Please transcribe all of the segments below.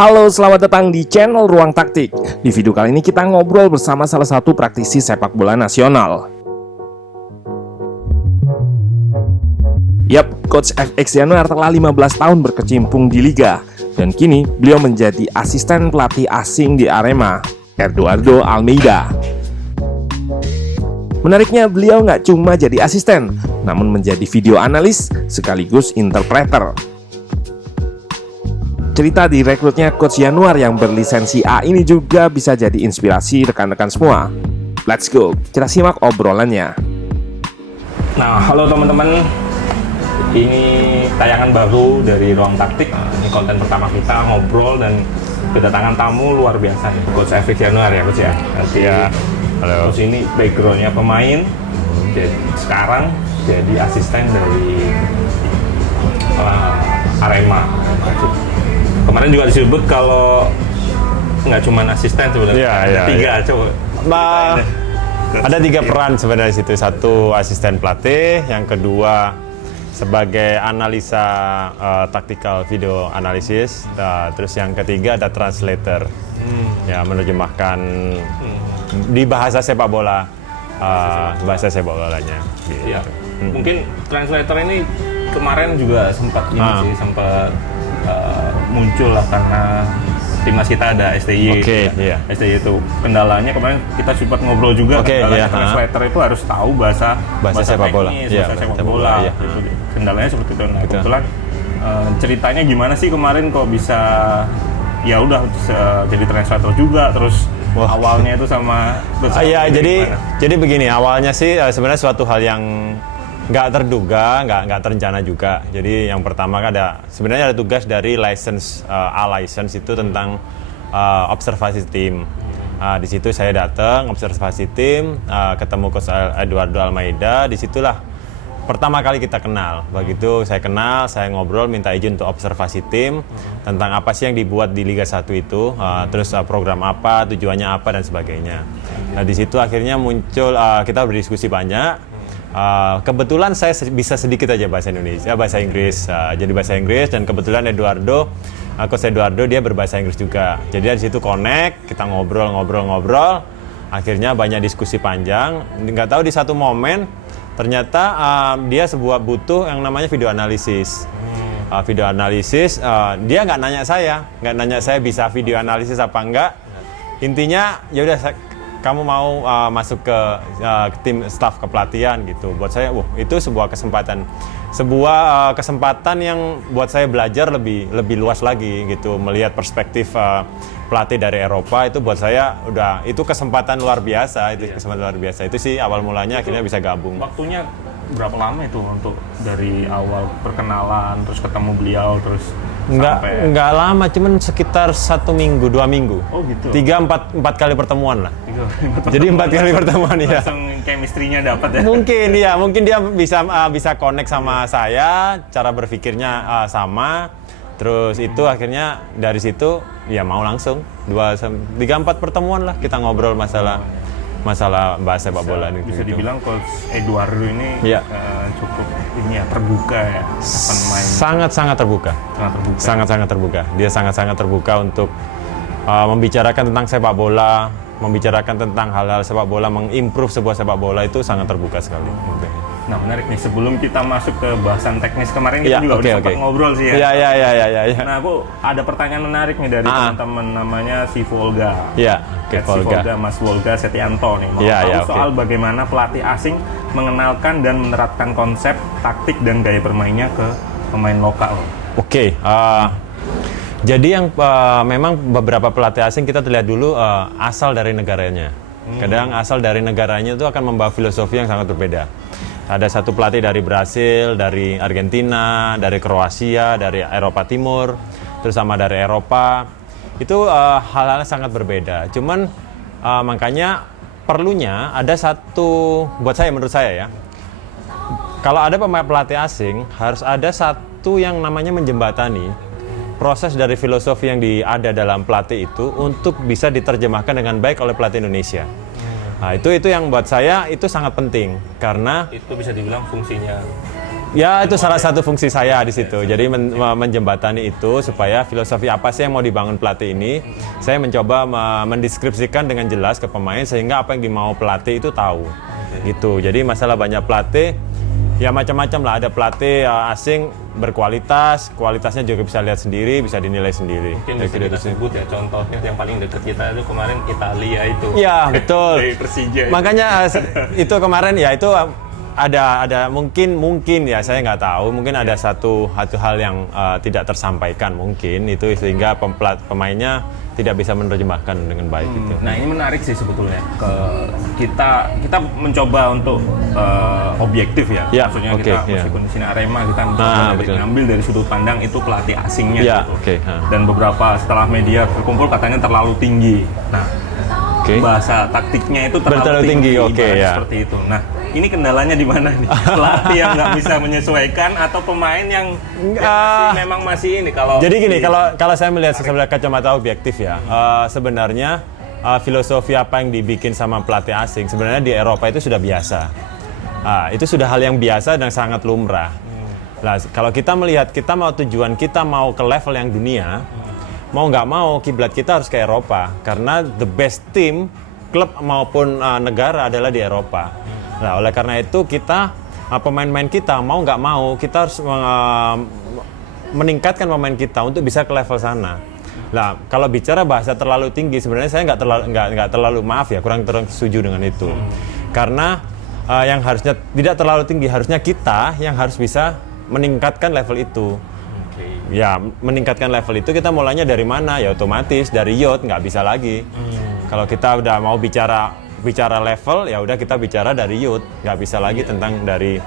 Halo, selamat datang di channel Ruang Taktik. Di video kali ini kita ngobrol bersama salah satu praktisi sepak bola nasional. Yap, Coach FX Yanuar telah 15 tahun berkecimpung di Liga. Dan kini beliau menjadi asisten pelatih asing di Arema, Eduardo Almeida. Menariknya, beliau nggak cuma jadi asisten, namun menjadi video analis sekaligus interpreter. Cerita direkrutnya Coach Yanuar yang berlisensi A ini juga bisa jadi inspirasi rekan-rekan semua. Let's go, kita simak obrolannya. Nah, halo teman-teman. Ini tayangan baru dari Ruang Taktik. Ini konten pertama kita ngobrol dan kedatangan tamu luar biasa nih. Coach FX Yanuar ya, Coach ya. Nanti ya. Halo. Coach ini backgroundnya pemain. Jadi sekarang jadi asisten dari Arema. Kemarin juga disebut kalau nggak cuma asisten sebenarnya, ada tiga. Coba. Ada tiga peran sebenarnya di situ. Satu asisten pelatih, yang kedua sebagai analisa tactical video analisis, terus yang ketiga ada translator, ya menerjemahkan di bahasa sepak bola, bahasa sepak bolanya. Gitu. Ya. Mungkin translator ini kemarin juga sempat ini sih, sempat muncul lah karena timnas kita ada STY. Iya. STY itu kendalanya kemarin kita sempat ngobrol juga, kendalanya translator itu harus tahu bahasa sepak bola, bahasa sepak bola. Iya. Gitu. Kendalanya seperti itu. Nah, kebetulan ceritanya gimana sih kemarin kok bisa ya udah jadi translator juga, terus awalnya itu sama jadi begini, awalnya sih sebenarnya suatu hal yang nggak terduga, nggak terencana juga. Jadi yang pertama kan sebenarnya ada tugas dari license license itu tentang observasi tim. Di situ saya datang observasi tim, ketemu Coach Eduardo Almeida. Disitulah pertama kali kita kenal. Begitu saya kenal, saya ngobrol, minta izin untuk observasi tim tentang apa sih yang dibuat di Liga 1 itu, terus program apa, tujuannya apa dan sebagainya. Nah di situ akhirnya muncul, kita berdiskusi banyak. Kebetulan saya bisa sedikit aja bahasa Inggris, jadi bahasa Inggris, dan kebetulan Coach Eduardo dia berbahasa Inggris juga. Jadi dari situ connect, kita ngobrol, akhirnya banyak diskusi panjang. Nggak tahu di satu momen ternyata dia butuh yang namanya video analisis. Video analisis, dia nggak nanya saya bisa video analisis apa enggak. Intinya ya udah, kamu mau masuk ke tim staff kepelatihan gitu. Buat saya, itu sebuah kesempatan yang buat saya belajar lebih luas lagi gitu, melihat perspektif pelatih dari Eropa. Itu buat saya itu kesempatan luar biasa. Itu sih awal mulanya, akhirnya bisa gabung. Waktunya berapa lama itu untuk dari awal perkenalan terus ketemu beliau terus Nggak lama, cuman sekitar 1 minggu, 2 minggu. Oh gitu. 3-4 kali pertemuan lah. Jadi 4 kali pertemuan ya. Langsung chemistry-nya dapat ya. Mungkin dia bisa connect sama saya, cara berpikirnya sama. Terus itu akhirnya dari situ ya mau langsung 3-4 pertemuan lah kita ngobrol masalah bahasa sepak bola ini. Bisa dibilang Coach Eduardo ini cukup terbuka ya. Sangat terbuka. Dia sangat terbuka untuk membicarakan tentang sepak bola, membicarakan tentang hal-hal sepak bola, mengimprove sebuah sepak bola, itu sangat terbuka sekali. Nah menarik nih, sebelum kita masuk ke bahasan teknis, kemarin kita juga udah sempat ngobrol sih ya. Iya. Nah aku ada pertanyaan menarik nih dari teman-teman, namanya si Volga. Iya, Volga, Mas Volga Setianto nih. Mau tahu soal bagaimana pelatih asing mengenalkan dan menerapkan konsep, taktik dan gaya bermainnya ke pemain lokal. Jadi yang memang beberapa pelatih asing kita lihat dulu asal dari negaranya. Kadang asal dari negaranya itu akan membawa filosofi yang sangat berbeda. Ada satu pelatih dari Brasil, dari Argentina, dari Kroasia, dari Eropa Timur, terus sama dari Eropa. Itu hal-hal sangat berbeda. Cuman makanya perlunya ada satu, menurut saya ya, kalau ada pemain pelatih asing harus ada satu yang namanya menjembatani proses dari filosofi yang ada dalam pelatih itu untuk bisa diterjemahkan dengan baik oleh pelatih Indonesia. Nah, itu yang buat saya itu sangat penting, karena itu bisa dibilang fungsinya Ya, itu salah satu fungsi saya di situ. Jadi menjembatani itu supaya filosofi apa sih yang mau dibangun pelatih ini, saya mencoba mendeskripsikan dengan jelas ke pemain sehingga apa yang dimau pelatih itu tahu. Gitu. Jadi masalah banyak pelatih ya macam-macam lah. Ada pelatih asing berkualitas, kualitasnya juga bisa lihat sendiri, bisa dinilai sendiri. Mungkin bisa kita sebut ya contohnya yang paling dekat kita itu kemarin Italia itu. Iya, betul. Dari Persija. Makanya itu kemarin ya itu ada mungkin ya saya nggak tahu, mungkin ada satu hal yang tidak tersampaikan mungkin itu sehingga pemainnya tidak bisa menerjemahkan dengan baik gitu. Nah, ini menarik sih sebetulnya. Kita mencoba untuk objektif ya. Maksudnya kita meskipun di sini Arema kita mencoba ngambil dari sudut pandang itu pelatih asingnya gitu. Dan beberapa setelah media berkumpul katanya terlalu tinggi. Nah, bahasa taktiknya itu terlalu tinggi. Seperti itu. Nah, ini kendalanya di mana nih? Pelatih yang nggak bisa menyesuaikan atau pemain yang memang masih ini kalau. Jadi gini, kalau saya melihat sebelah kacamata objektif ya, sebenarnya filosofi apa yang dibikin sama pelatih asing sebenarnya di Eropa itu sudah biasa. Itu sudah hal yang biasa dan sangat lumrah. Nah, kalau kita melihat kita mau tujuan kita mau ke level yang dunia, mau nggak mau kiblat kita harus ke Eropa karena the best team klub maupun negara adalah di Eropa. Nah, oleh karena itu kita pemain-pemain kita mau nggak mau kita harus meningkatkan pemain kita untuk bisa ke level sana. Nah, kalau bicara bahasa terlalu tinggi sebenarnya saya nggak terlalu maaf ya kurang setuju dengan itu. Karena yang harusnya tidak terlalu tinggi harusnya kita yang harus bisa meningkatkan level itu. Ya, meningkatkan level itu kita mulainya dari mana? Ya otomatis dari youth, nggak bisa lagi. Kalau kita udah mau bicara level, ya udah kita bicara dari youth, nggak bisa lagi tentang dari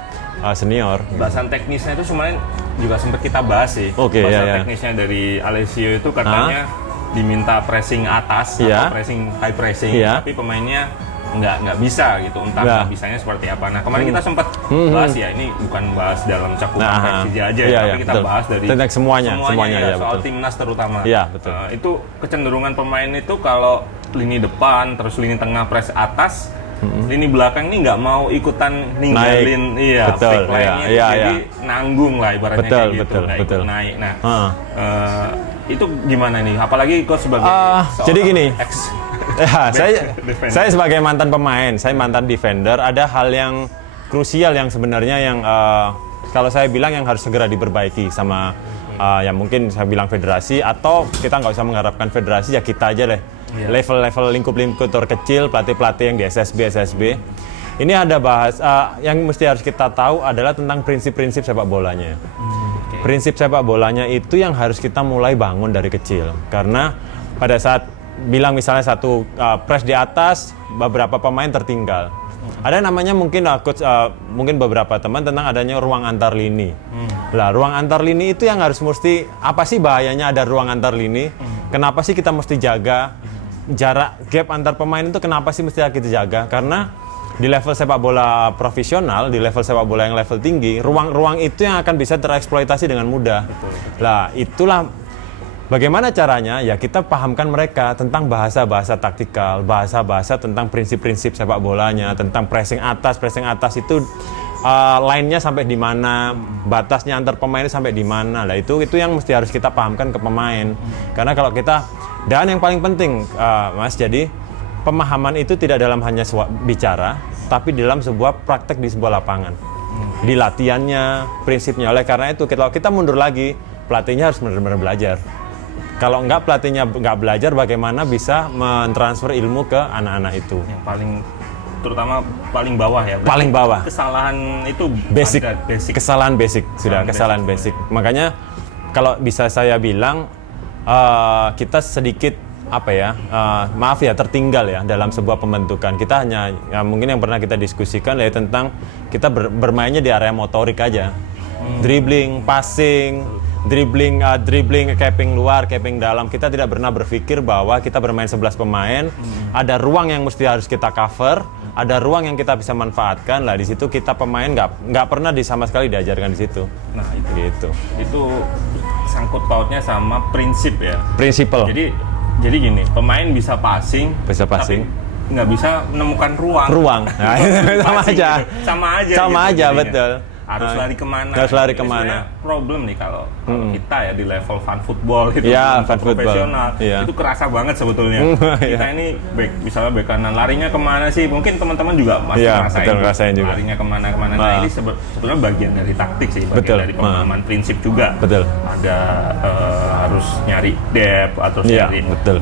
senior. Bahasan teknisnya itu sebenarnya juga sempat kita bahas sih. Bahasan teknisnya dari Alessio itu katanya diminta pressing atas atau high pressing, tapi pemainnya nggak bisa gitu, entah nggak bisanya seperti apa. Nah, kemarin kita sempat bahas ya, ini bukan bahas dalam cakupan Persija aja ya, tapi kita bahas dari tentang semuanya ya, soal betul. timnas terutama. Iya, betul. Itu kecenderungan pemain itu kalau lini depan terus lini tengah press atas, lini belakang ini nggak mau ikutan ninggalin back line-nya, jadi nanggung lah ibaratnya kayak gitu, ikut naik. Nah, itu gimana nih? Apalagi kau sebagai jadi gini. Saya sebagai mantan pemain, saya mantan defender, ada hal yang krusial yang sebenarnya yang kalau saya bilang yang harus segera diperbaiki sama yang mungkin saya bilang federasi atau kita nggak usah mengharapkan federasi, ya kita aja deh. Level-level lingkup-lingkup terkecil, pelatih-pelatih yang di SSB. Ini ada bahas yang mesti harus kita tahu adalah tentang prinsip-prinsip sepak bolanya. Prinsip sepak bolanya itu yang harus kita mulai bangun dari kecil. Karena pada saat bilang misalnya satu press di atas, beberapa pemain tertinggal. Ada namanya mungkin mungkin beberapa teman tentang adanya ruang antar lini. Lah, ruang antar lini itu yang harus mesti apa sih bahayanya ada ruang antar lini? Kenapa sih kita mesti jaga jarak gap antar pemain itu, kenapa sih mesti kita jaga? Karena di level sepak bola profesional, di level sepak bola yang level tinggi, ruang-ruang itu yang akan bisa tereksploitasi dengan mudah. Lah, itulah bagaimana caranya? Ya kita pahamkan mereka tentang bahasa-bahasa taktikal, bahasa-bahasa tentang prinsip-prinsip sepak bolanya, tentang pressing atas itu line-nya sampai di mana, batasnya antar pemain sampai di mana. Lah itu yang mesti harus kita pahamkan ke pemain. Karena kalau kita, dan yang paling penting Mas, jadi pemahaman itu tidak dalam hanya bicara, tapi dalam sebuah praktek di sebuah lapangan. Di latihannya, prinsipnya. Oleh karena itu kalau kita mundur lagi, pelatihnya harus benar-benar belajar. Kalau enggak pelatihnya enggak belajar, bagaimana bisa mentransfer ilmu ke anak-anak itu? Yang terutama paling bawah ya. Paling bawah. Kesalahan itu basic. Kesalahan basic. Makanya kalau bisa saya bilang kita sedikit maaf ya, tertinggal ya dalam sebuah pembentukan. Kita hanya mungkin yang pernah kita diskusikan ya tentang kita bermainnya di area motorik aja. Dribbling, passing, dribbling, capping luar, capping dalam. Kita tidak pernah berpikir bahwa kita bermain 11 pemain, ada ruang yang mesti harus kita cover, ada ruang yang kita bisa manfaatkan. Lah di situ kita pemain nggak pernah sama sekali diajarkan di situ. Nah itu gitu. Itu sangkut pautnya sama prinsip ya. Prinsipal. Jadi gini, pemain bisa passing. Tapi nggak bisa menemukan ruang. Nah, sama aja gitu, betul. harus lari kemana. Harus lari Ini kemana. sebenarnya problem nih kalau kita ya di level fun football gitu, Ya, untuk fun football. profesional, Iya. itu kerasa banget sebetulnya. Iya. Kita ini misalnya bek kanan larinya kemana sih? Mungkin teman-teman juga pasti Iya, ngerasain, betul, ngerasain juga. larinya kemana-kemana. Nah, ini sebenarnya bagian dari taktik sih, bagian Betul. dari pemahaman prinsip juga. Betul. Ada harus nyari depth atau Iya, nyari betul.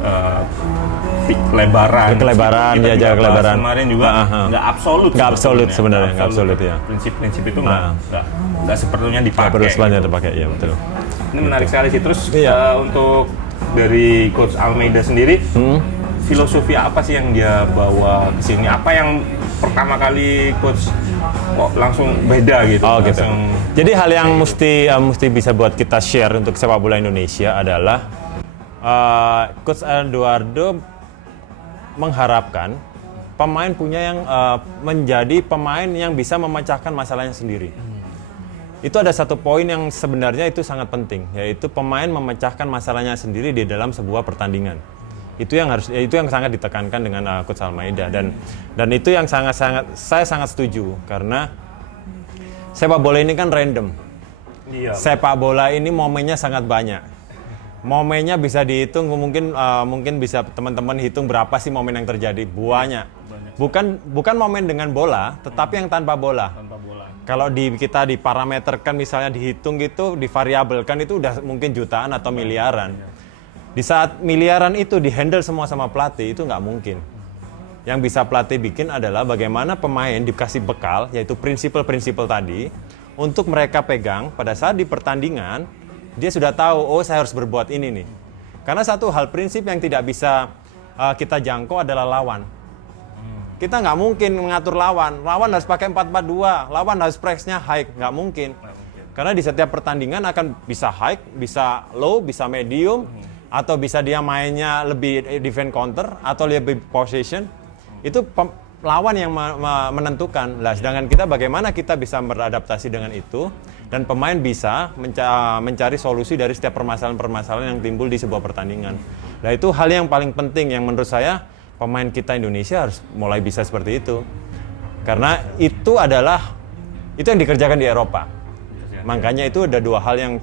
kelebaran. Kelebaran, Kita ya, juga jaga bahas kelebaran. Kemarin juga nggak absolut. Nggak absolut sebenarnya, nggak absolut, ya. Prinsip-prinsip itu nggak sepenuhnya dipakai. Nggak perlu sebenarnya dipakai, ya betul. Ini menarik sekali sih. Terus Iya. untuk dari Coach Almeida sendiri, filosofi apa sih yang dia bawa ke sini? Apa yang pertama kali Coach kok langsung beda gitu? Oh gitu. Langsung, Jadi hal yang mesti bisa buat kita share untuk sepak bola Indonesia adalah Coach Eduardo mengharapkan pemain punya yang menjadi pemain yang bisa memecahkan masalahnya sendiri. Itu ada satu poin yang sebenarnya itu sangat penting, yaitu pemain memecahkan masalahnya sendiri di dalam sebuah pertandingan. Itu yang sangat ditekankan dengan Coach Almeida, dan itu yang saya sangat setuju, karena sepak bola ini kan random. iya. Sepak bola ini momennya sangat banyak. Momennya bisa dihitung, mungkin bisa teman-teman hitung berapa sih momen yang terjadi. Banyak. Bukan momen dengan bola, tetapi yang tanpa bola. Tanpa bola. Kalau kita diparameterkan, misalnya dihitung gitu, divariabelkan, itu udah mungkin jutaan atau miliaran. Di saat miliaran itu dihandle semua sama pelatih, itu nggak mungkin. Yang bisa pelatih bikin adalah bagaimana pemain dikasih bekal, yaitu prinsipal-prinsipal tadi, untuk mereka pegang pada saat di pertandingan. Dia sudah tahu, oh saya harus berbuat ini nih. Karena satu hal prinsip yang tidak bisa kita jangkau adalah lawan. Kita nggak mungkin mengatur lawan. Lawan harus pakai 4-4-2. Lawan harus press-nya high. Nggak mungkin. Karena di setiap pertandingan akan bisa high, bisa low, bisa medium, atau bisa dia mainnya lebih defense counter, atau lebih possession. Itu lawan yang menentukan. Lah, sedangkan kita bagaimana kita bisa beradaptasi dengan itu, dan pemain bisa mencari solusi dari setiap permasalahan-permasalahan yang timbul di sebuah pertandingan. Nah, itu hal yang paling penting yang menurut saya pemain kita Indonesia harus mulai bisa seperti itu. Karena itu yang dikerjakan di Eropa. Makanya itu ada dua hal yang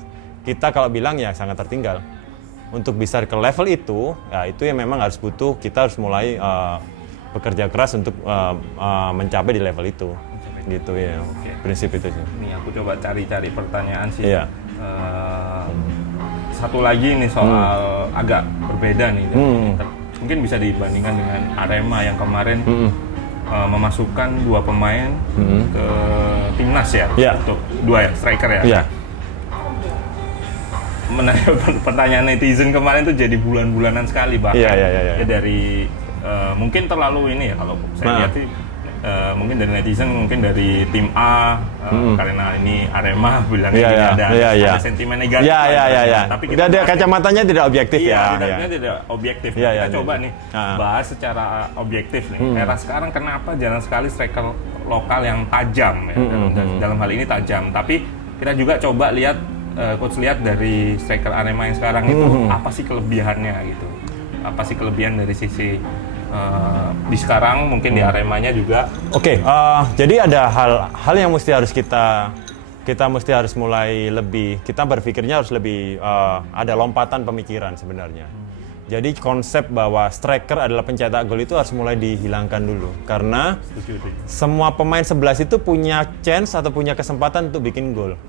kita kalau bilang ya sangat tertinggal. Untuk bisa ke level itu, ya itu yang memang kita harus mulai bekerja keras untuk mencapai di level itu. Gitu ya. Oke. Prinsip itu sih. Nih aku coba cari-cari pertanyaan sih. Iya. Satu lagi nih soal agak berbeda nih. Mungkin bisa dibandingkan dengan Arema yang kemarin memasukkan 2 pemain ke timnas ya, Iya. untuk 2 striker ya. Iya. Pertanyaan netizen kemarin tuh jadi bulan-bulanan sekali bahkan. Iya. Ya dari mungkin terlalu ini ya kalau saya lihat sih. Mungkin dari netizen, mungkin dari tim A, karena ini Arema bilangnya ada sentimen negatif. Iya. Tapi kita kacamatanya tidak objektif ya. tidak objektif. Iya, Kita iya, coba iya. nih bahas secara objektif nih. Era sekarang kenapa jarang sekali striker lokal yang tajam ya, dalam hal ini tajam. Tapi kita juga coba lihat, coach lihat dari striker Arema yang sekarang itu apa sih kelebihannya gitu. Apa sih kelebihan dari sisi di sekarang mungkin di Aremanya juga. Oke, jadi ada hal yang kita mesti harus mulai lebih, kita berpikirnya harus lebih ada lompatan pemikiran sebenarnya. Jadi konsep bahwa striker adalah pencetak gol itu harus mulai dihilangkan dulu, karena semua pemain 11 itu punya chance atau punya kesempatan untuk bikin gol.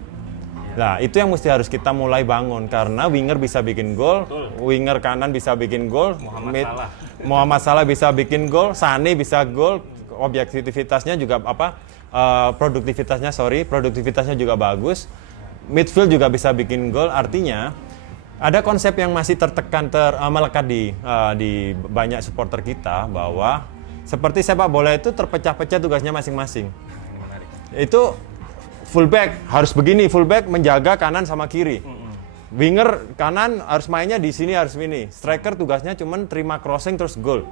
Nah, itu yang mesti harus kita mulai bangun, karena winger bisa bikin gol, winger kanan bisa bikin gol, Muhammad Salah bisa bikin gol, Sane bisa gol, produktivitasnya juga bagus, midfield juga bisa bikin gol. Artinya ada konsep yang masih melekat di banyak supporter kita, bahwa seperti sepak bola itu terpecah-pecah tugasnya masing-masing. Itu fullback harus begini, fullback menjaga kanan sama kiri. Winger kanan harus mainnya di sini, harus ini. Striker tugasnya cuma terima crossing terus gol.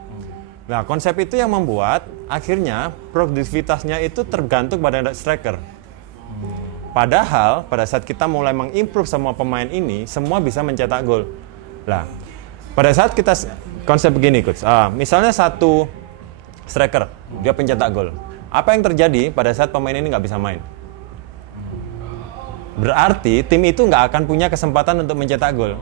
Nah, konsep itu yang membuat akhirnya produktivitasnya itu tergantung pada striker. Padahal pada saat kita mulai mengimprove semua pemain ini, semua bisa mencetak gol. Nah, pada saat kita konsep begini, coach. Misalnya satu striker, dia pencetak gol. Apa yang terjadi pada saat pemain ini nggak bisa main? Berarti tim itu nggak akan punya kesempatan untuk mencetak gol.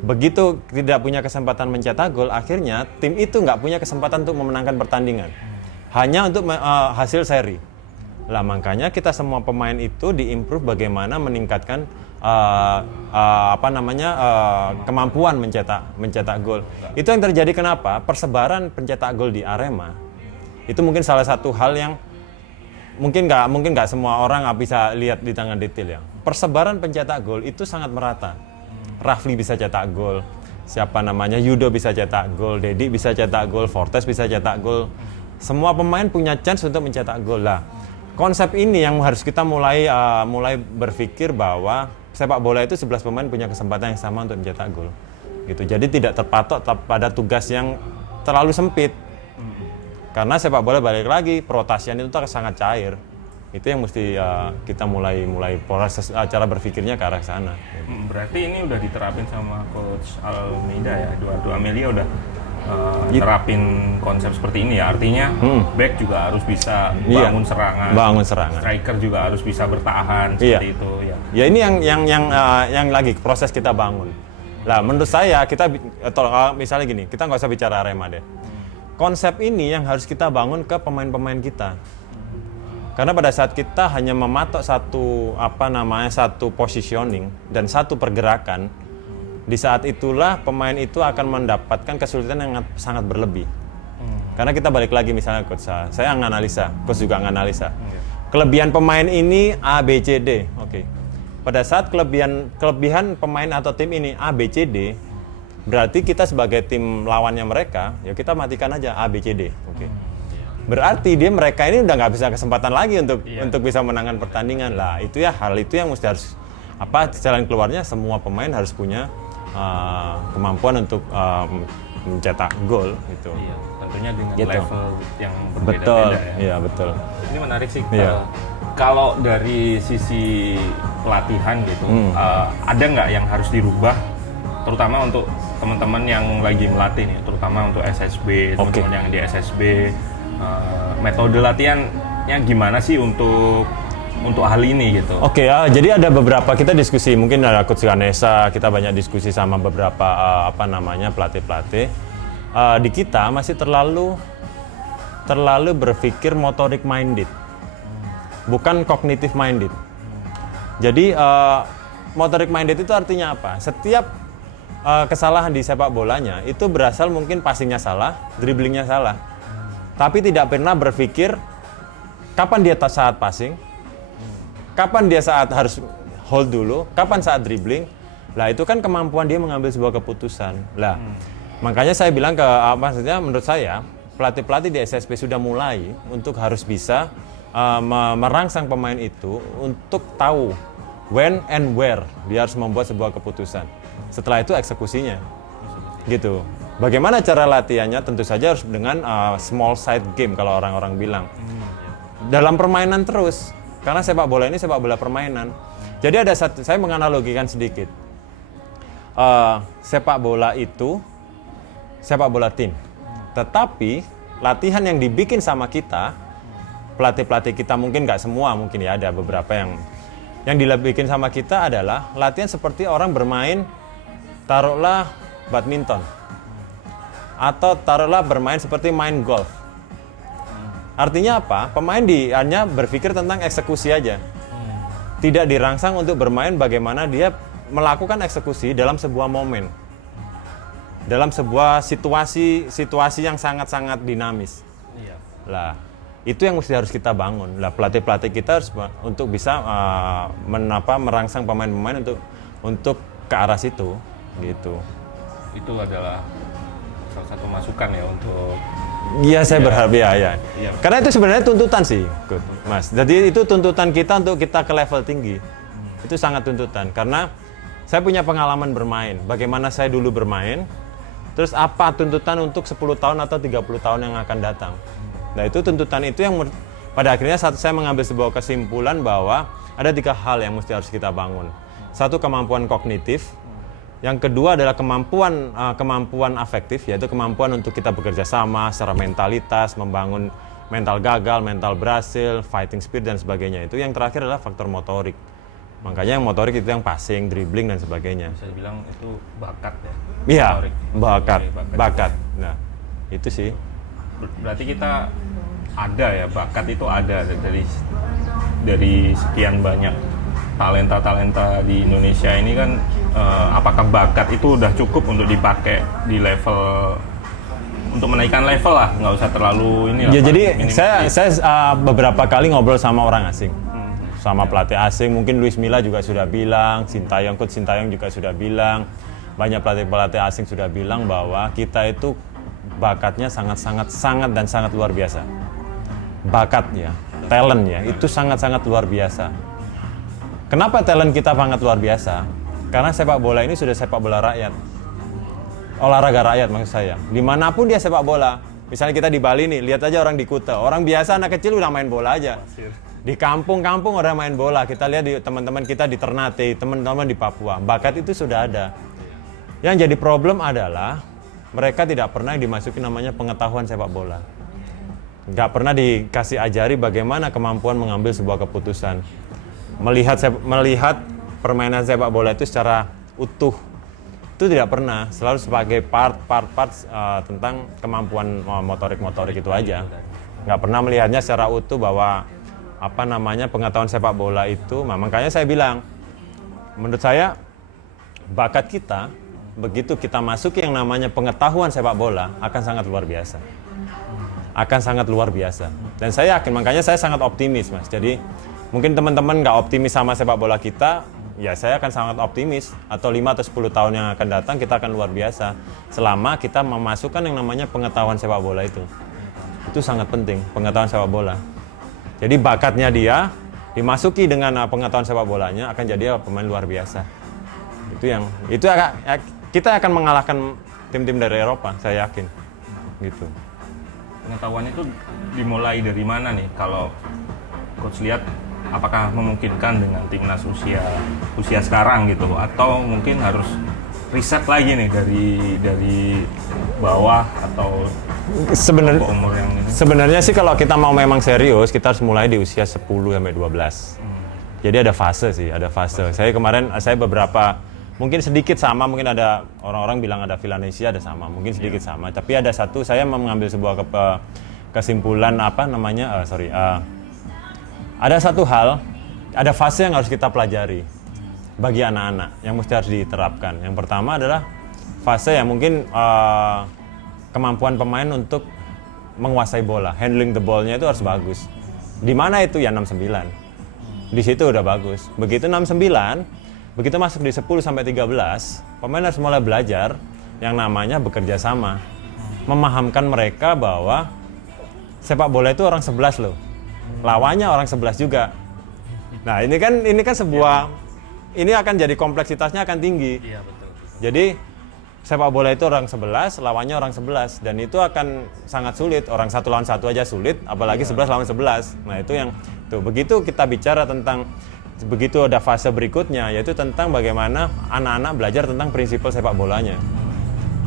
Begitu tidak punya kesempatan mencetak gol, akhirnya tim itu nggak punya kesempatan untuk memenangkan pertandingan. Hanya untuk hasil seri. Lah makanya kita semua pemain itu diimprove bagaimana meningkatkan kemampuan mencetak gol. Itu yang terjadi kenapa? Persebaran pencetak gol di Arema itu mungkin salah satu hal yang mungkin nggak semua orang bisa lihat di tangan detail ya. Persebaran pencetak gol itu sangat merata. Rafli bisa cetak gol, Yudo bisa cetak gol, Dedi bisa cetak gol, Fortes bisa cetak gol. Semua pemain punya chance untuk mencetak gol lah. Konsep ini yang harus kita mulai berpikir bahwa sepak bola itu 11 pemain punya kesempatan yang sama untuk mencetak gol. Gitu. Jadi tidak terpatok pada tugas yang terlalu sempit. Karena sepak bola balik lagi, perotasian itu sangat cair. Itu yang mesti kita mulai proses cara berpikirnya ke arah sana. Berarti ini udah diterapin sama Coach Almeida ya, Eduardo Amelia udah terapin konsep seperti ini ya. Artinya back juga harus bisa bangun serangan. Striker juga harus bisa bertahan seperti itu ya. Ya ini yang lagi proses kita bangun. Lah menurut saya kita misalnya gini, kita nggak usah bicara Arema deh. Konsep ini yang harus kita bangun ke pemain-pemain kita. Karena pada saat kita hanya mematok satu positioning dan satu pergerakan, di saat itulah pemain itu akan mendapatkan kesulitan yang sangat berlebih. Karena kita balik lagi misalnya coach saya menganalisa, coach juga menganalisa. Kelebihan pemain ini A, B, C, D. Oke. Pada saat kelebihan pemain atau tim ini A, B, C, D, berarti kita sebagai tim lawannya mereka, ya kita matikan aja A, B, C, D. Oke. Berarti mereka ini udah nggak bisa kesempatan lagi untuk bisa menangkan pertandingan lah. Hal itu yang mesti harus jalan keluarnya semua pemain harus punya kemampuan untuk mencetak gol gitu. Iya, tentunya dengan level yang berbeda-beda. Betul, ya. Iya betul. Ini menarik sih. Iya. Kalau dari sisi pelatihan gitu, ada nggak yang harus dirubah, terutama untuk teman-teman yang lagi melatih nih, terutama untuk SSB, teman-teman yang di SSB. Metode latihannya gimana sih untuk hal ini gitu? Oke, jadi ada beberapa kita diskusi, mungkin ada Coach Ganesha, kita banyak diskusi sama beberapa pelatih-pelatih. Di kita masih terlalu berpikir motorik minded, bukan cognitive minded. Jadi motorik minded itu artinya apa? Setiap kesalahan di sepak bolanya itu berasal mungkin passingnya salah, dribblingnya salah. Tapi tidak pernah berpikir kapan dia saat passing, kapan dia saat harus hold dulu, kapan saat dribbling. Lah itu kan kemampuan dia mengambil sebuah keputusan. Lah makanya saya bilang menurut saya pelatih-pelatih di SSB sudah mulai untuk harus bisa merangsang pemain itu untuk tahu when and where dia harus membuat sebuah keputusan. Setelah itu eksekusinya. Gitu. Bagaimana cara latihannya? Tentu saja harus dengan small side game kalau orang-orang bilang. Dalam permainan terus. Karena sepak bola ini sepak bola permainan. Jadi ada saya menganalogikan sedikit. Sepak bola itu sepak bola tim. Tetapi latihan yang dibikin sama kita, pelatih-pelatih kita mungkin nggak semua, mungkin ya ada beberapa yang dibikin sama kita adalah latihan seperti orang bermain, taruhlah badminton. Atau taruhlah bermain seperti main golf. Artinya apa? Pemain hanya berpikir tentang eksekusi aja. Tidak dirangsang untuk bermain bagaimana dia melakukan eksekusi dalam sebuah momen. Dalam sebuah situasi yang sangat-sangat dinamis. Lah, itu yang harus kita bangun. Lah, pelatih-pelatih kita harus untuk bisa merangsang pemain-pemain untuk ke arah situ gitu. Itu adalah salah satu masukan ya untuk Iya, saya berharap ya. Karena itu sebenarnya tuntutan sih, Mas. Jadi itu tuntutan kita untuk kita ke level tinggi. Itu sangat tuntutan karena saya punya pengalaman bermain. Bagaimana saya dulu bermain, terus apa tuntutan untuk 10 tahun atau 30 tahun yang akan datang. Nah, itu tuntutan itu yang pada akhirnya saya mengambil sebuah kesimpulan bahwa ada 3 hal yang harus kita bangun. Satu, kemampuan kognitif. Yang kedua adalah kemampuan afektif, yaitu kemampuan untuk kita bekerja sama secara mentalitas, membangun mental gagal, mental berhasil, fighting spirit dan sebagainya. Itu yang terakhir adalah faktor motorik. Makanya yang motorik itu yang passing, dribbling dan sebagainya. Bisa dibilang itu bakat ya. Iya, Motorik. bakat, Oke, bakat. Nah, itu sih. Berarti kita ada ya, bakat itu ada dari sekian banyak talenta-talenta di Indonesia ini kan, apakah bakat itu udah cukup untuk dipakai di level, untuk menaikkan level lah, nggak usah terlalu ini Ya, apa, jadi minim- saya beberapa kali ngobrol sama orang asing, sama pelatih asing. Mungkin Luis Milla juga sudah bilang, Coach Sintayong juga sudah bilang, banyak pelatih asing sudah bilang bahwa kita itu bakatnya sangat luar biasa. Bakatnya, talentnya itu sangat luar biasa. Kenapa talent kita sangat luar biasa? Karena sepak bola ini sudah sepak bola rakyat. Olahraga rakyat maksud saya. Dimanapun dia sepak bola. Misalnya kita di Bali nih, lihat aja orang di Kuta. Orang biasa, anak kecil udah main bola aja. Di kampung-kampung orang main bola. Kita lihat di teman-teman kita di Ternate, teman-teman di Papua. Bakat itu sudah ada. Yang jadi problem adalah mereka tidak pernah dimasuki namanya pengetahuan sepak bola. Nggak pernah dikasih ajari bagaimana kemampuan mengambil sebuah keputusan. Melihat permainan sepak bola itu secara utuh. Itu tidak pernah, selalu sebagai part tentang kemampuan motorik itu aja. Nggak pernah melihatnya secara utuh bahwa pengetahuan sepak bola itu, makanya saya bilang, menurut saya bakat kita begitu kita masuk yang namanya pengetahuan sepak bola akan sangat luar biasa. Dan saya yakin, makanya saya sangat optimis, Mas. Jadi mungkin teman-teman nggak optimis sama sepak bola kita, ya saya akan sangat optimis. Atau 5 atau 10 tahun yang akan datang kita akan luar biasa. Selama kita memasukkan yang namanya pengetahuan sepak bola itu. Itu sangat penting, pengetahuan sepak bola. Jadi bakatnya dia dimasuki dengan pengetahuan sepak bolanya akan jadi pemain luar biasa. Kita akan mengalahkan tim-tim dari Eropa, saya yakin. Gitu. Pengetahuan itu dimulai dari mana nih? Kalau coach lihat, apakah memungkinkan dengan timnas usia sekarang gitu, atau mungkin harus riset lagi nih dari bawah atau umur yang ini? Sebenarnya sih kalau kita mau memang serius, kita harus mulai di usia 10 sampai 12. Jadi ada fase. Saya beberapa, mungkin sedikit sama, mungkin ada orang-orang bilang ada Villanesia ada sama, mungkin sedikit sama. Tapi ada satu, saya mengambil sebuah kesimpulan ada satu hal, ada fase yang harus kita pelajari bagi anak-anak yang mesti harus diterapkan. Yang pertama adalah fase yang mungkin kemampuan pemain untuk menguasai bola, handling the ball-nya itu harus bagus. Di mana itu? Ya 69. Di situ udah bagus. Begitu 69, begitu masuk di 10 sampai 13, pemain harus mulai belajar yang namanya bekerja sama. Memahamkan mereka bahwa sepak bola itu orang 11 loh. Lawannya orang 11 juga. Nah, ini kan sebuah, ini akan jadi kompleksitasnya akan tinggi. Iya, betul. Jadi sepak bola itu orang 11, lawannya orang 11, dan itu akan sangat sulit. Orang 1 lawan 1 aja sulit, apalagi 11 lawan 11. Nah, itu yang begitu kita bicara tentang, begitu ada fase berikutnya, yaitu tentang bagaimana anak-anak belajar tentang prinsip sepak bolanya.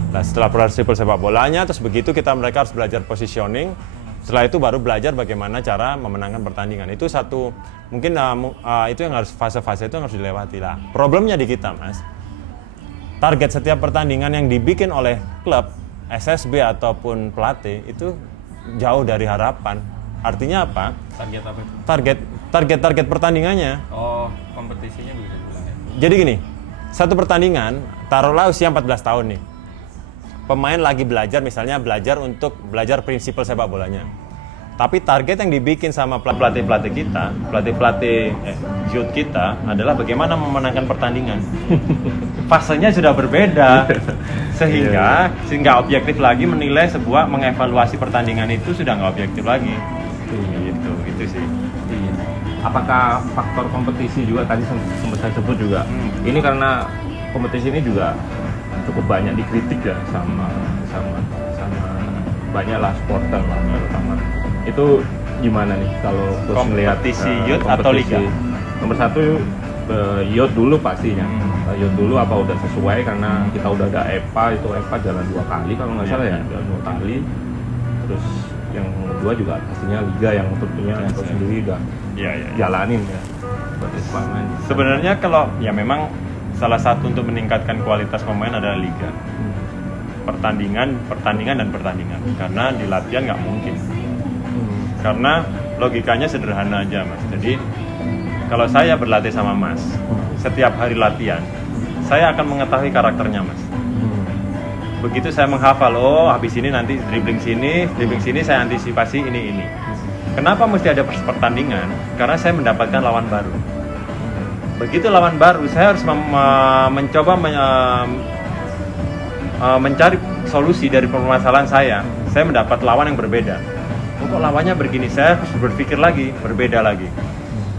Nah, setelah prinsip sepak bolanya, terus begitu mereka harus belajar positioning. Setelah itu baru belajar bagaimana cara memenangkan pertandingan. Itu satu, mungkin itu yang harus, fase-fase itu yang harus dilewati lah. Problemnya di kita, Mas, target setiap pertandingan yang dibikin oleh klub, SSB ataupun pelatih itu jauh dari harapan. Artinya apa? Target apa itu? Target pertandingannya. Oh, kompetisinya bisa dibilang ya. Jadi gini, satu pertandingan, taruhlah usia 14 tahun nih. Pemain lagi belajar, misalnya belajar prinsip sepak bolanya. Tapi target yang dibikin sama pelatih-pelatih kita, pelatih youth kita adalah bagaimana memenangkan pertandingan. Fasenya sudah berbeda, sehingga objektif lagi menilai mengevaluasi pertandingan itu sudah nggak objektif lagi. Gitu sih. Apakah faktor kompetisi juga tadi sempat saya sebut juga? Ini karena kompetisi ini juga cukup banyak dikritik ya sama banyaklah supporter lah terutama. Itu gimana nih kalau kompetisi youth atau liga? Nomor satu youth dulu pastinya. Youth dulu apa udah sesuai karena kita udah ada EPA jalan 2 kali kalau nggak salah ya, jalan 2 kali. Terus yang kedua juga pastinya liga yang tentunya sendiri udah jalanin ya. Sebenarnya kalau ya memang salah satu untuk meningkatkan kualitas pemain adalah liga. Pertandingan dan pertandingan. Karena di latihan nggak mungkin. Karena logikanya sederhana aja, Mas. Jadi kalau saya berlatih sama Mas, setiap hari latihan, saya akan mengetahui karakternya, Mas. Begitu saya menghafal, oh habis ini nanti dribbling sini saya antisipasi ini. Kenapa mesti ada pertandingan? Karena saya mendapatkan lawan baru. Begitu lawan baru, saya harus mencoba mencari solusi dari permasalahan saya. Saya mendapat lawan yang berbeda. Kok lawannya begini, saya harus berpikir lagi, berbeda lagi.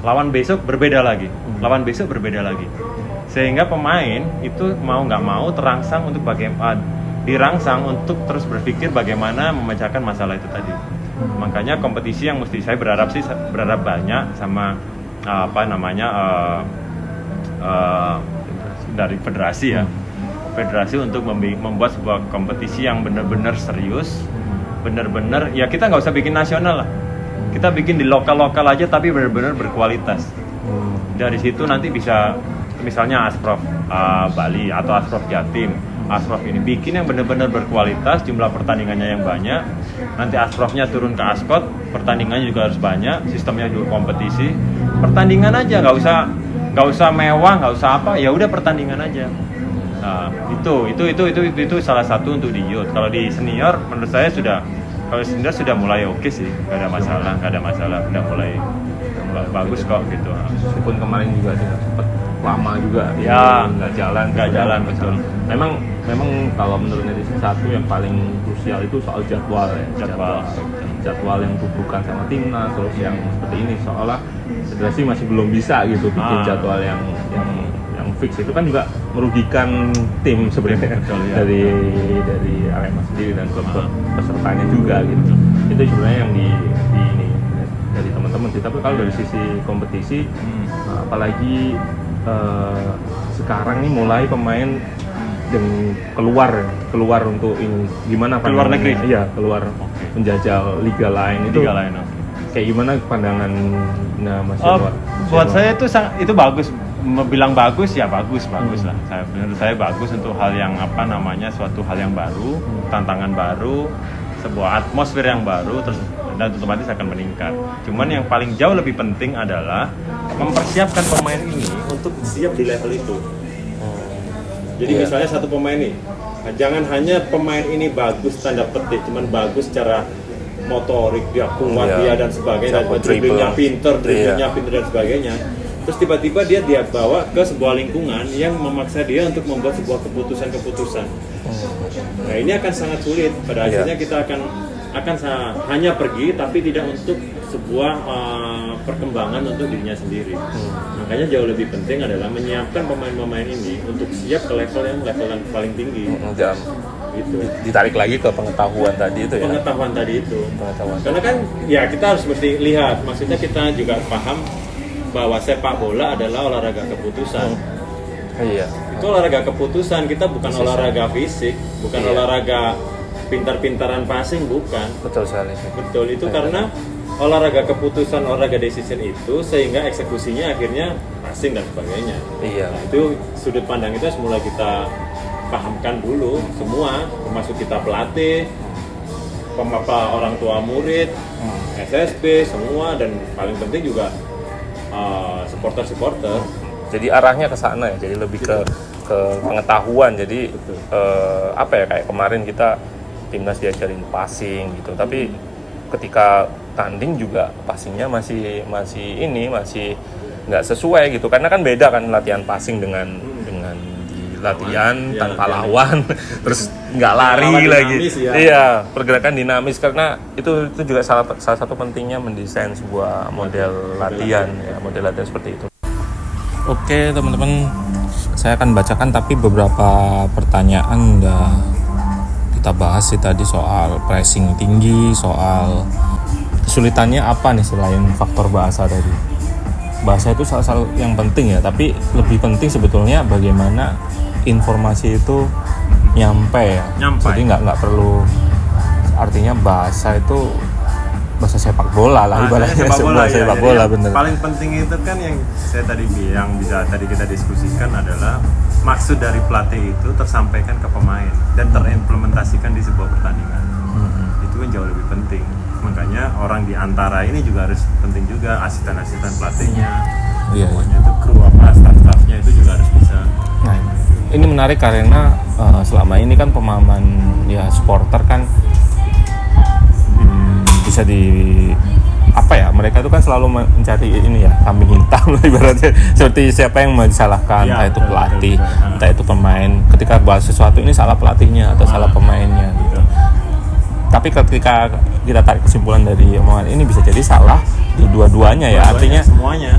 Lawan besok berbeda lagi, sehingga pemain itu mau nggak mau dirangsang untuk terus berpikir bagaimana memecahkan masalah itu tadi. Makanya kompetisi yang mesti saya berharap banyak sama dari federasi ya, federasi untuk membuat sebuah kompetisi yang benar-benar serius, benar-benar ya kita nggak usah bikin nasional lah. Kita bikin di lokal-lokal aja tapi benar-benar berkualitas. Dari situ nanti bisa misalnya Asprof Bali atau Asprof Jatim, Asprof ini bikin yang benar-benar berkualitas, jumlah pertandingannya yang banyak. Nanti Asprofnya turun ke Askot, pertandingannya juga harus banyak, sistemnya juga kompetisi. Pertandingan aja, nggak usah mewah, nggak usah apa, ya udah pertandingan aja. Nah, itu salah satu untuk di youth. Kalau di senior menurut saya sudah mulai oke sih, nggak ada masalah, udah mulai bagus kok gitu. Meskipun kemarin juga sempat lama juga, ya nggak jalan betul. Memang kalau menurut netizen satu yang paling krusial itu soal jadwal ya. Jadwal yang bukan sama timnas, terus yang seperti ini seolah federasi masih belum bisa gitu bikin jadwal yang fix. Itu kan juga merugikan tim sebenarnya dari Arema sendiri dan klub pesertanya juga gitu. Itu sebenarnya yang di ini dari teman-teman sih. Tapi kalau dari sisi kompetisi, apalagi sekarang nih mulai pemain keluar untuk ini gimana keluar negeri? Iya, keluar menjajal liga lain itu. Kayak gimana pandangan Mas Januar? Buat saya itu bagus. Bilang bagus ya bagus lah. Menurut saya bagus untuk hal yang suatu hal yang baru, tantangan baru, sebuah atmosfer yang baru, terus dan otomatis akan meningkat. Cuman yang paling jauh lebih penting adalah mempersiapkan pemain ini untuk siap di level itu. Jadi misalnya satu pemain ini, jangan hanya pemain ini bagus tanda petik, cuman bagus secara motorik, dia kuat dia dan sebagainya, dan dribblingnya pinter dan sebagainya. Terus tiba-tiba dia bawa ke sebuah lingkungan yang memaksa dia untuk membuat sebuah keputusan-keputusan. Nah ini akan sangat sulit. Pada akhirnya kita akan hanya pergi tapi tidak untuk sebuah perkembangan untuk dirinya sendiri. Makanya jauh lebih penting adalah menyiapkan pemain-pemain ini untuk siap ke level yang paling tinggi. Gitu. Ditarik lagi ke pengetahuan tadi itu ya. Karena kan ya kita harus mesti lihat, maksudnya kita juga paham bahwa sepak bola adalah olahraga keputusan. Itu olahraga keputusan, kita bukan olahraga fisik, bukan olahraga pintar-pintaran passing, bukan. Betul sekali. Betul, itu karena olahraga keputusan, olahraga decision itu sehingga eksekusinya akhirnya passing dan sebagainya. Nah, itu sudut pandang itu mulai kita pahamkan dulu semua, termasuk kita pelatih, orang tua murid, SSB semua, dan paling penting juga supporter. Jadi arahnya ke sana ya, jadi lebih ke pengetahuan. Jadi kayak kemarin kita timnas diajarin passing gitu, tapi ketika tanding juga passingnya masih nggak sesuai gitu, karena kan beda kan latihan passing dengan di latihan tanpa lawan terus nggak lari lagi. Pergerakan dinamis, karena itu juga salah satu pentingnya mendesain sebuah model latihan seperti itu. Oke teman-teman, saya akan bacakan tapi beberapa pertanyaan udah kita bahas sih tadi, soal pressing tinggi, soal kesulitannya apa nih selain faktor bahasa tadi. Bahasa itu salah satu yang penting ya, tapi lebih penting sebetulnya bagaimana informasi itu nyampe. Jadi nggak perlu, artinya bahasa itu bahasa sepak bola lah ibaratnya sepak bola yang bener. paling penting itu kan yang saya tadi bilang bisa tadi kita diskusikan adalah maksud dari pelatih itu tersampaikan ke pemain dan terimplementasikan di sebuah pertandingan. Itu kan jauh lebih penting. Makanya orang di antara ini juga harus penting juga, asisten-asisten pelatihnya, semuanya itu kru staff-staffnya itu juga harus bisa. Nah, ini menarik karena selama ini kan pemahaman ya supporter kan bisa mereka itu kan selalu mencari ini ya kambing hitam ibaratnya, seperti siapa yang disalahkan, entah itu pelatih, entah itu pemain. Ketika bahas sesuatu ini salah pelatihnya atau salah pemainnya gitu. Tapi ketika kita tarik kesimpulan dari omongan ini bisa jadi salah di dua-duanya ya,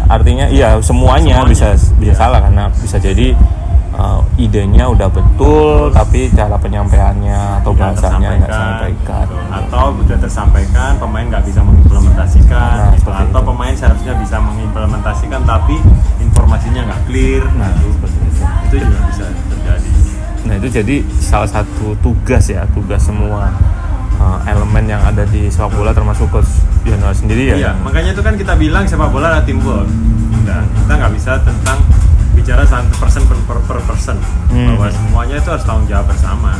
artinya iya semuanya bisa salah karena bisa jadi idenya udah betul tapi cara penyampaiannya atau bahasanya nggak sampaikan, atau sudah tersampaikan pemain nggak bisa mengimplementasikan, atau pemain seharusnya bisa mengimplementasikan tapi informasinya nggak clear, itu juga bisa terjadi. Nah itu jadi salah satu tugas semua elemen yang ada di sepak bola termasuk coach Januar sendiri ya. Iya, makanya itu kan kita bilang sepak bola adalah teamwork. Nah, kita nggak bisa tentang bicara 100% per person, bahwa semuanya itu harus tanggung jawab bersama.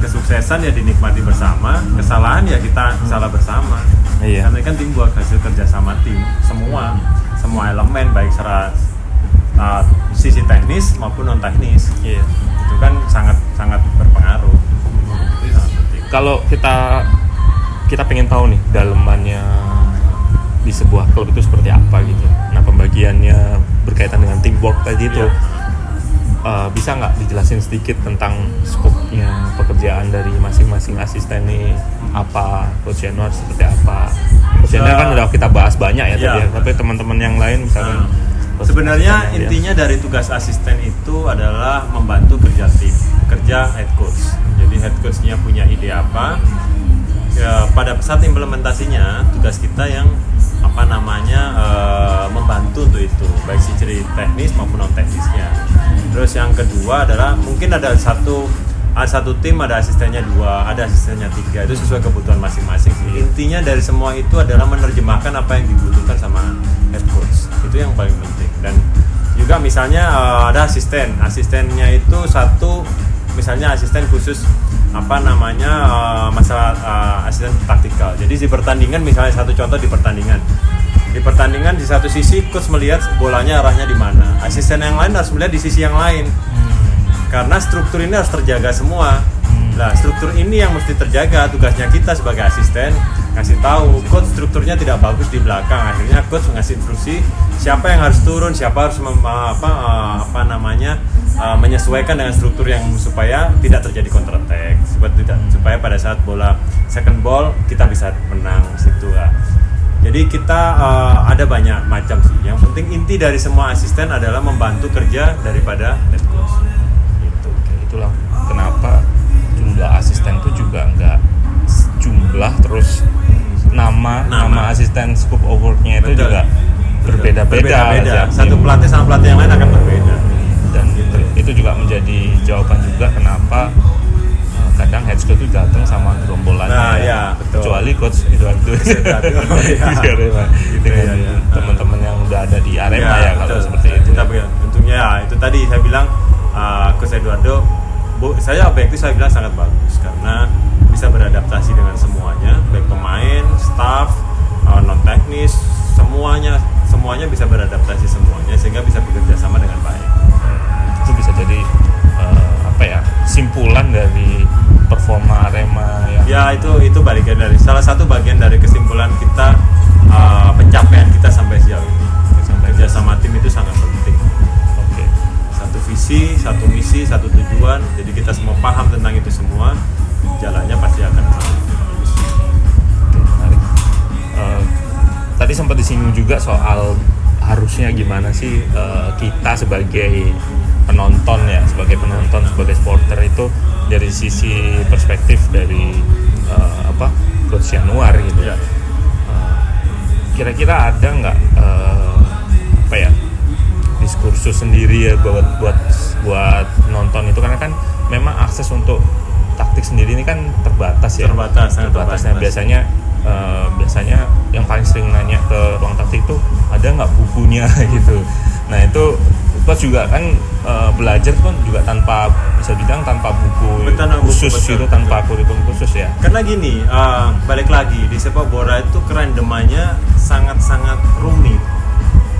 Kesuksesan ya dinikmati bersama, kesalahan ya kita salah bersama. Karena kan teamwork, hasil kerja sama tim, semua elemen baik secara sisi teknis maupun non teknis. Itu kan sangat berpengaruh. Itu sangat penting. Kalau kita pengen tahu nih dalemannya di sebuah klub itu seperti apa gitu. Nah pembagiannya berkaitan dengan teamwork tadi itu bisa nggak dijelasin sedikit tentang skopnya pekerjaan dari masing-masing asisten nih, apa Coach Januar seperti apa? Coach Januar kan udah kita bahas banyak ya tadi ya, tapi teman-teman yang lain misalkan sebenarnya intinya dari tugas asisten itu adalah membantu kerja tim, kerja head coach. Jadi head coach-nya punya ide apa, ya, pada saat implementasinya tugas kita yang membantu untuk itu, baik sisi teknis maupun non teknisnya. Terus yang kedua adalah mungkin ada satu tim ada asistennya 2, ada asistennya 3, itu sesuai kebutuhan masing-masing. Intinya dari semua itu adalah menerjemahkan apa yang dibutuhkan sama head coach, itu yang paling penting. Dan juga misalnya ada asistennya itu misalnya asisten khusus masalah asisten taktikal. Jadi di pertandingan, misalnya satu contoh di pertandingan di satu sisi coach melihat bolanya arahnya di mana, asisten yang lain harus melihat di sisi yang lain, karena struktur ini harus terjaga semua. Nah, struktur ini yang mesti terjaga. Tugasnya kita sebagai asisten ngasih tahu coach strukturnya tidak bagus di belakang, akhirnya coach ngasih instruksi siapa yang harus turun, siapa harus menyesuaikan dengan struktur yang supaya tidak terjadi counter attack, supaya pada saat bola second ball kita bisa menang situ lah. Jadi kita ada banyak macam sih. Yang penting inti dari semua asisten adalah membantu kerja daripada head coach. Gitu. Itulah kenapa jumlah asisten itu juga nggak jumlah terus nama asisten scope of work-nya itu juga berbeda-beda. Satu pelatih sama pelatih yang lain akan berbeda. Dan itu juga menjadi jawaban juga kenapa kadang head coach itu datang sama gerombolannya. Nah, ya, betul. Kecuali coach Eduardo dengan teman-teman yang udah ada di Arema ya kalau seperti itu. Untungnya itu tadi saya bilang coach Eduardo, saya objektif saya bilang sangat bagus karena bisa beradaptasi dengan semuanya, baik pemain, staff, non teknis, semuanya bisa beradaptasi semuanya sehingga bisa bekerja sama dengan baik. Itu bisa jadi simpulan dari performa Arema yang itu bagian dari salah satu bagian dari kesimpulan kita, pencapaian kita sampai sejauh ini. Kerja sama tim itu sangat penting. Satu visi, satu misi, satu tujuan. Jadi kita semua paham tentang itu semua, jalannya pasti akan bagus. Menarik. Tadi sempat disinggung juga soal harusnya gimana sih kita sebagai penonton, sebagai supporter itu dari sisi perspektif dari Coach Januar gitu. Kira-kira ada nggak diskursus sendiri ya buat nonton itu, karena kan memang akses untuk taktik sendiri ini kan terbatas. Nah, biasanya paling sering nanya ke ruang taktik itu ada nggak bukunya gitu. Nah itu coach juga kan belajar pun juga tanpa bisa bilang tanpa buku khusus gitu, tanpa kurikulum khusus ya. Karena gini, balik lagi di sepak bola itu kerandemannya sangat-sangat rumit.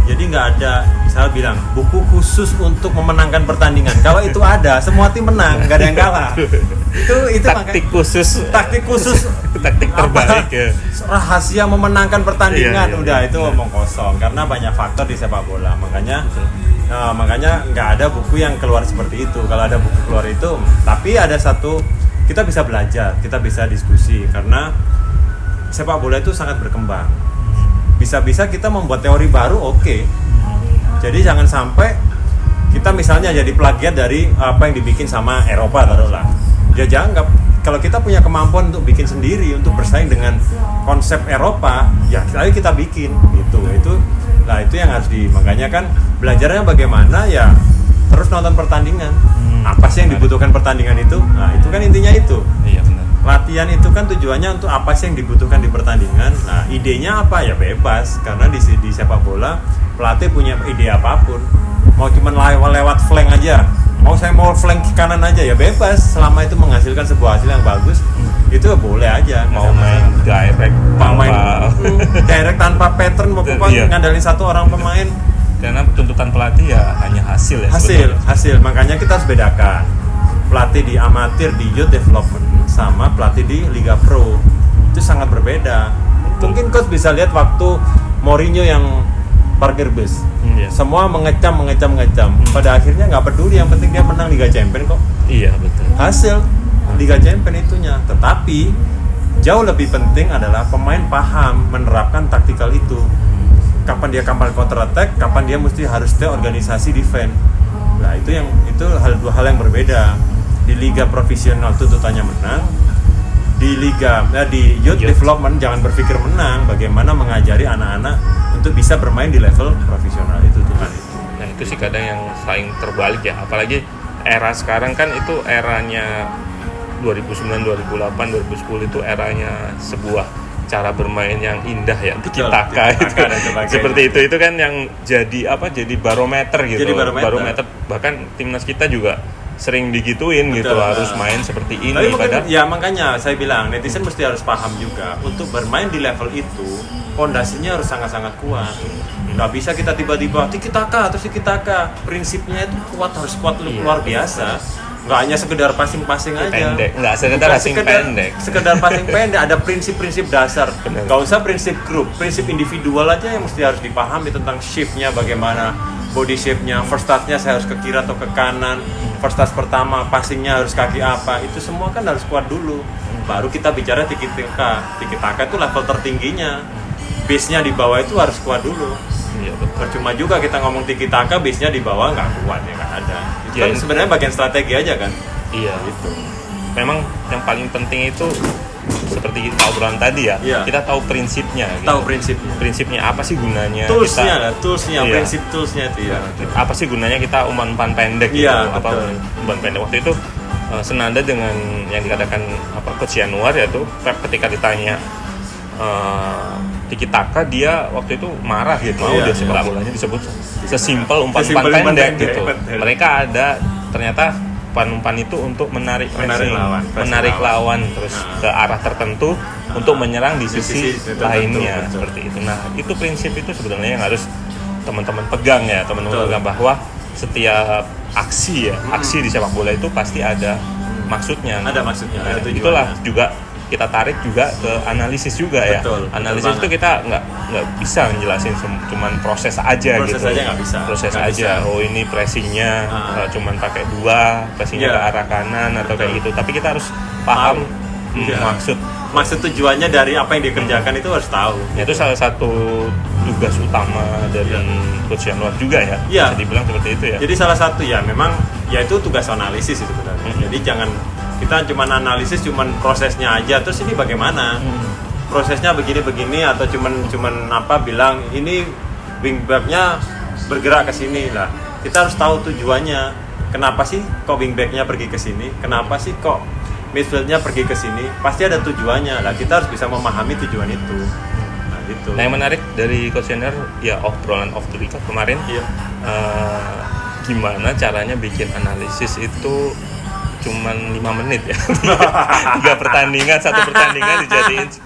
Jadi nggak ada, saya bilang buku khusus untuk memenangkan pertandingan. Kalau itu ada, semua tim menang, nggak ada yang kalah. Itu taktik khusus, taktik terbaik ya. Rahasia memenangkan pertandingan, iya, udah itu omong kosong. Karena banyak faktor di sepak bola, makanya nggak ada buku yang keluar seperti itu. Kalau ada buku keluar itu, tapi ada satu, kita bisa belajar, kita bisa diskusi karena sepak bola itu sangat berkembang. Bisa-bisa kita membuat teori baru, oke. Jadi jangan sampai kita misalnya jadi plagiat dari apa yang dibikin sama Eropa taruhlah. Ya jangan, kalau kita punya kemampuan untuk bikin sendiri, untuk bersaing dengan konsep Eropa, ya ayo kita bikin gitu. Itu yang harus makanya kan belajarnya bagaimana ya, terus nonton pertandingan. Apa sih yang dibutuhkan pertandingan itu? Nah, itu kan intinya itu. Iya benar. Latihan itu kan tujuannya untuk apa sih yang dibutuhkan di pertandingan. Nah, idenya apa ya bebas, karena di sepak bola pelatih punya ide apapun. Mau cuma lewat flank aja, saya mau flank kanan aja ya bebas, selama itu menghasilkan sebuah hasil yang bagus, itu boleh aja. Mau main direct tanpa pattern, mau ngandalin satu orang pemain. Karena tuntutan pelatih ya hanya hasil ya. Hasil. Makanya kita harus bedakan pelatih di amatir, di youth development sama pelatih di Liga Pro. Itu sangat berbeda. Mungkin coach bisa lihat waktu Mourinho yang parkir bus. Semua mengecam. Pada akhirnya nggak peduli, yang penting dia menang Liga Champions kok. Iya, betul. Hasil Liga Champions itunya. Tetapi jauh lebih penting adalah pemain paham menerapkan taktikal itu. Kapan dia counter attack, kapan dia harus stay organisasi defense. Nah, itu dua hal yang berbeda. Di liga profesional tuntutannya menang, di youth development jangan berpikir menang, bagaimana mengajari anak-anak untuk bisa bermain di level profesional itu Tuhan itu. Nah, itu sih kadang yang saling terbalik ya, apalagi era sekarang kan itu eranya 2009, 2008, 2010 itu eranya sebuah cara bermain yang indah ya, tiki-taka itu. Seperti itu kan yang jadi barometer gitu. Jadi barometer bahkan timnas kita juga sering digituin. Betul, gitu, harus main seperti ini. Ya makanya saya bilang netizen mesti harus paham juga, untuk bermain di level itu fondasinya harus sangat-sangat kuat. Nggak bisa kita tiba-tiba tiki-taka. Prinsipnya itu harus kuat luar biasa. Nggak hanya sekedar passing aja. Pendek, nggak sekedar passing pendek. Sekedar passing pendek, ada prinsip-prinsip dasar. Nggak usah prinsip grup, prinsip individual aja yang mesti harus dipahami tentang shape-nya, bagaimana body shape-nya, first touch-nya saya harus ke kiri atau ke kanan, first touch pertama, passing-nya harus kaki apa, itu semua kan harus kuat dulu. Baru kita bicara tiki-taka. Tiki-taka itu level tertingginya. Base-nya di bawah itu harus kuat dulu. Iya, percuma juga kita ngomong tiki-taka, base-nya di bawah nggak kuat, ya kan ada. Itu kan sebenarnya bagian strategi aja kan. Iya, itu. Memang yang paling penting itu seperti kita obrolan tadi ya, kita tahu prinsipnya. Tahu prinsipnya apa sih gunanya? Toolsnya, prinsip toolsnya itu ya. Apa sih gunanya kita umpan pendek gitu? Umpan pendek waktu itu senada dengan yang dikatakan Coach Yanuar, yaitu Pep ketika ditanya tiki-taka, dia waktu itu marah gitu. Dia sepak bolanya disebut sesimpel umpan pendek gitu. Mereka ada ternyata umpan itu untuk menarik lawan terus ke arah tertentu untuk menyerang di sisi lainnya seperti itu. Nah, itu prinsip itu sebenarnya yang harus teman-teman pegang ya, pegang bahwa setiap aksi di sepak bola itu pasti ada maksudnya. Ada maksudnya. Nah, itulah juga kita tarik juga ke analisis juga. Analisis itu kita nggak bisa menjelasin cuman proses aja. Proses aja. Oh, ini pressingnya cuman pakai pressingnya ke arah kanan atau kayak gitu. Tapi kita harus paham maksud tujuannya dari apa yang dikerjakan itu harus tahu. Itu salah satu tugas utama dari Coach Yanuar juga ya. Bisa dibilang seperti itu ya. Jadi salah satu memang itu tugas analisis itu benar. Jadi jangan kita cuma analisis prosesnya aja, terus ini bagaimana prosesnya begini atau cuman bilang ini wingbacknya bergerak ke sini lah. Kita harus tahu tujuannya, kenapa sih kok wingbacknya pergi ke sini, kenapa sih kok midfieldnya pergi ke sini, pasti ada tujuannya lah. Kita harus bisa memahami tujuan itu. Nah, itu gitu. Nah, yang menarik dari Coach Yanuar ya obrolan off the record kemarin, Iya. gimana caranya bikin analisis itu cuman 5 menit ya. 3 pertandingan, 1 pertandingan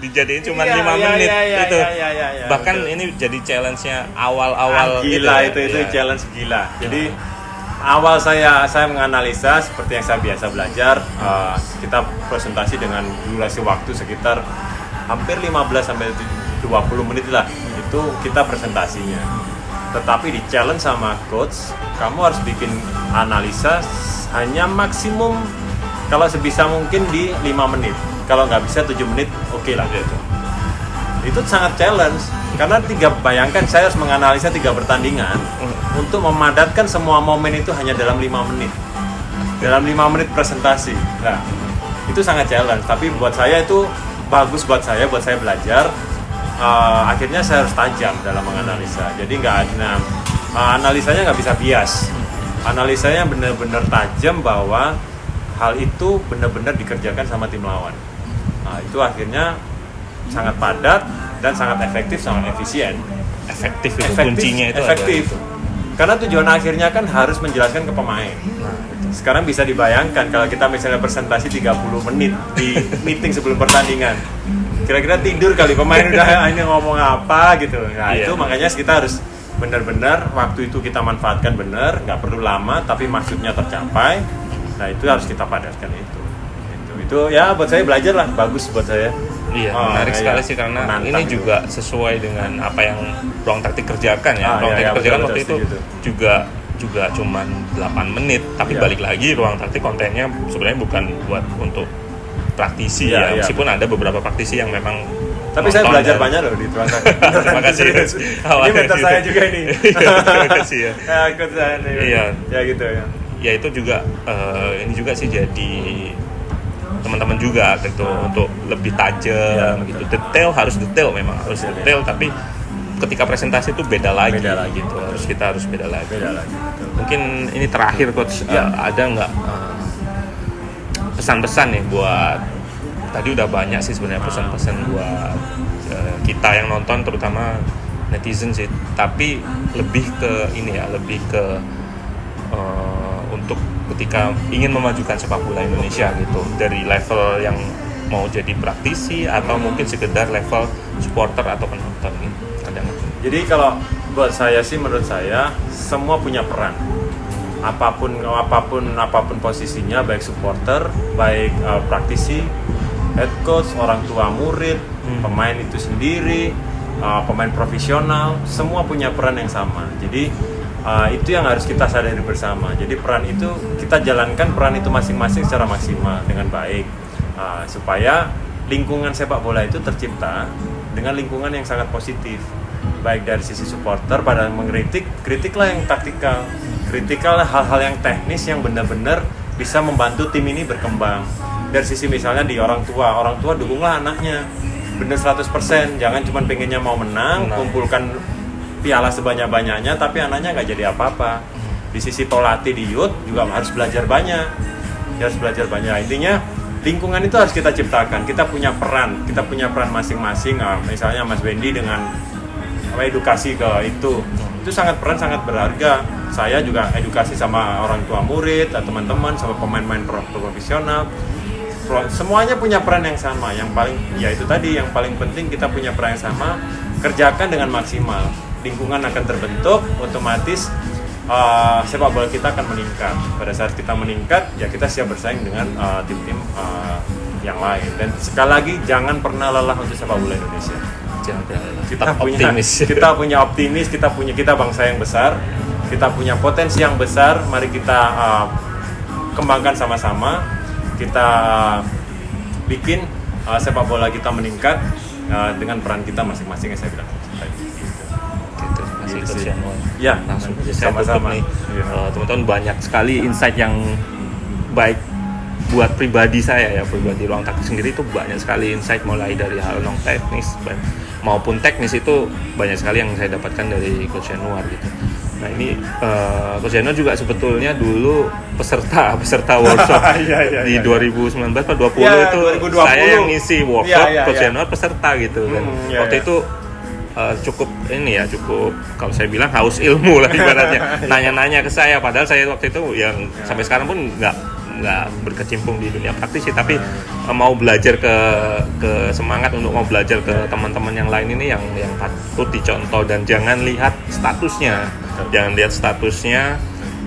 dijadiin cuman 5 menit itu. Iya, Bahkan betul. ini jadi challenge-nya awal-awal Gila gitu itu ya. challenge gila. Jadi awal saya menganalisa seperti yang saya biasa belajar, kita presentasi dengan durasi waktu sekitar hampir 15 sampai 20 menit lah. Itu kita presentasinya. Tetapi di challenge sama coach, kamu harus bikin analisa hanya maksimum kalau sebisa mungkin di 5 menit. Kalau nggak bisa 7 menit, oke lah gitu. Itu sangat challenge karena bayangkan saya harus menganalisa 3 pertandingan untuk memadatkan semua momen itu hanya dalam 5 menit. Dalam 5 menit presentasi. Nah, itu sangat challenge, tapi buat saya itu bagus buat saya belajar. Akhirnya saya harus tajam dalam menganalisa. Jadi analisanya nggak bisa bias. Analisanya benar-benar tajam bahwa hal itu benar-benar dikerjakan sama tim lawan. Nah, itu akhirnya sangat padat dan sangat efektif, sangat efisien. Efektif itu kuncinya itu efektif. Karena tujuan akhirnya kan harus menjelaskan ke pemain. Sekarang bisa dibayangkan kalau kita misalnya presentasi 30 menit di meeting sebelum pertandingan. Kira-kira tidur kali pemain udah ini ngomong apa gitu. Nah, itu makanya kita harus benar-benar waktu itu kita manfaatkan benar, nggak perlu lama tapi maksudnya tercapai. Nah, itu harus kita padatkan itu. Itu ya buat saya belajar lah, bagus buat saya. Iya, menarik sekali sih karena ini juga sesuai dengan apa yang ruang taktik kerjakan ya. Ruang taktik kerjakan waktu itu juga cuman 8 menit, tapi balik lagi ruang taktik kontennya sebenarnya bukan buat untuk praktisi ya, meskipun ada beberapa praktisi yang memang. Tapi saya belajar banyak loh di ruang taktik. Terima kasih. Ini mentor saya juga ini. Terima kasih ya. Ikut saya nih. Iya. Ya gitu ya. Ya itu juga ini juga sih jadi teman-teman juga gitu untuk lebih tajam gitu. Harus detail memang harus detail, tapi ketika presentasi itu beda lagi gitu. Kita harus beda lagi. Mungkin ini terakhir coach, ada nggak pesan-pesan nih buat, tadi udah banyak sih sebenarnya pesan-pesan buat kita yang nonton terutama netizen sih, tapi lebih ke ini ya, lebih ke untuk ketika ingin memajukan sepak bola Indonesia gitu, dari level yang mau jadi praktisi atau mungkin sekedar level supporter atau penonton gitu. Ada nggak? Jadi kalau buat saya sih, menurut saya semua punya peran. Apapun posisinya, baik supporter, baik praktisi, head coach, orang tua murid, pemain itu sendiri, pemain profesional, semua punya peran yang sama. Jadi itu yang harus kita sadari bersama. Jadi peran itu kita jalankan peran itu masing-masing secara maksimal dengan baik, supaya lingkungan sepak bola itu tercipta dengan lingkungan yang sangat positif. Baik dari sisi supporter pada mengkritik, kritiklah yang taktikal, kritiklah hal-hal yang teknis yang benar-benar bisa membantu tim ini berkembang. Dari sisi misalnya di orang tua dukunglah anaknya benar 100%, jangan cuma pengennya mau menang, kumpulkan piala sebanyak-banyaknya tapi anaknya nggak jadi apa-apa. Di sisi pelatih di youth juga harus belajar banyak. Intinya lingkungan itu harus kita ciptakan. Kita punya peran masing-masing. Misalnya Mas Wendy dengan edukasi ke itu sangat berharga. Saya juga edukasi sama orang tua murid, teman-teman, sama pemain-pemain profesional. Semuanya punya peran yang sama. Yang paling penting kita punya peran yang sama. Kerjakan dengan maksimal. Lingkungan akan terbentuk, otomatis sepak bola kita akan meningkat. Pada saat kita meningkat, ya kita siap bersaing dengan tim-tim yang lain. Dan sekali lagi, jangan pernah lelah untuk sepak bola Indonesia. Kita punya optimis, kita bangsa yang besar, kita punya potensi yang besar. Mari kita kembangkan sama-sama. Kita bikin sepak bola kita meningkat dengan peran kita masing-masing yang saya bilang tadi. Terima kasih Coach Yanuar. Ya, langsung saja sama-sama. Teman-teman banyak sekali insight yang baik buat pribadi saya ya, pribadi ruang taktik sendiri itu banyak sekali insight, mulai dari hal non teknis maupun teknis itu banyak sekali yang saya dapatkan dari Coach Yanuar gitu. Nah ini Coach Yanuar juga sebetulnya dulu peserta workshop di 2019 atau 2020 itu 2020. Saya yang ngisi workshop, Coach Yanuar peserta gitu kan. Waktu itu cukup ini ya, cukup kalau saya bilang haus ilmu lah ibaratnya. Nanya-nanya ke saya, padahal saya waktu itu yang sampai sekarang pun nggak berkecimpung di dunia praktis sih, tapi mau belajar ke semangat untuk mau belajar ke teman-teman yang lain ini yang patut dicontoh. Dan jangan lihat statusnya,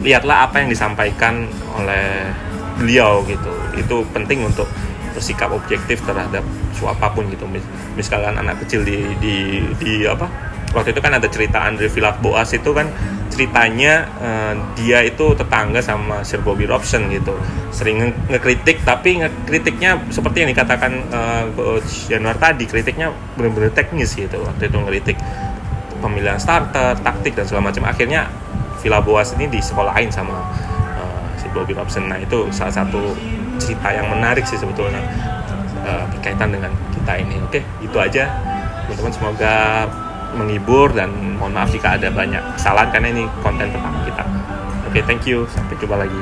lihatlah apa yang disampaikan oleh beliau gitu. Itu penting untuk bersikap objektif terhadap apapun gitu. Misalkan anak kecil di apa, waktu itu kan ada cerita Andre Villas-Boas itu kan ceritanya dia itu tetangga sama Sir Bobby Robson gitu, sering ngekritik, tapi ngekritiknya seperti yang dikatakan Coach Januar tadi, kritiknya benar-benar teknis gitu. Waktu itu ngeritik pemilihan starter, taktik dan segala macam. Akhirnya Villas-Boas ini disekolahin sama si Bobby Robson. Nah itu salah satu cerita yang menarik sih sebetulnya berkaitan dengan kita ini. Oke, itu aja teman-teman, semoga menghibur dan mohon maaf jika ada banyak kesalahan karena ini konten pertama kita. Oke, thank you, sampai jumpa lagi.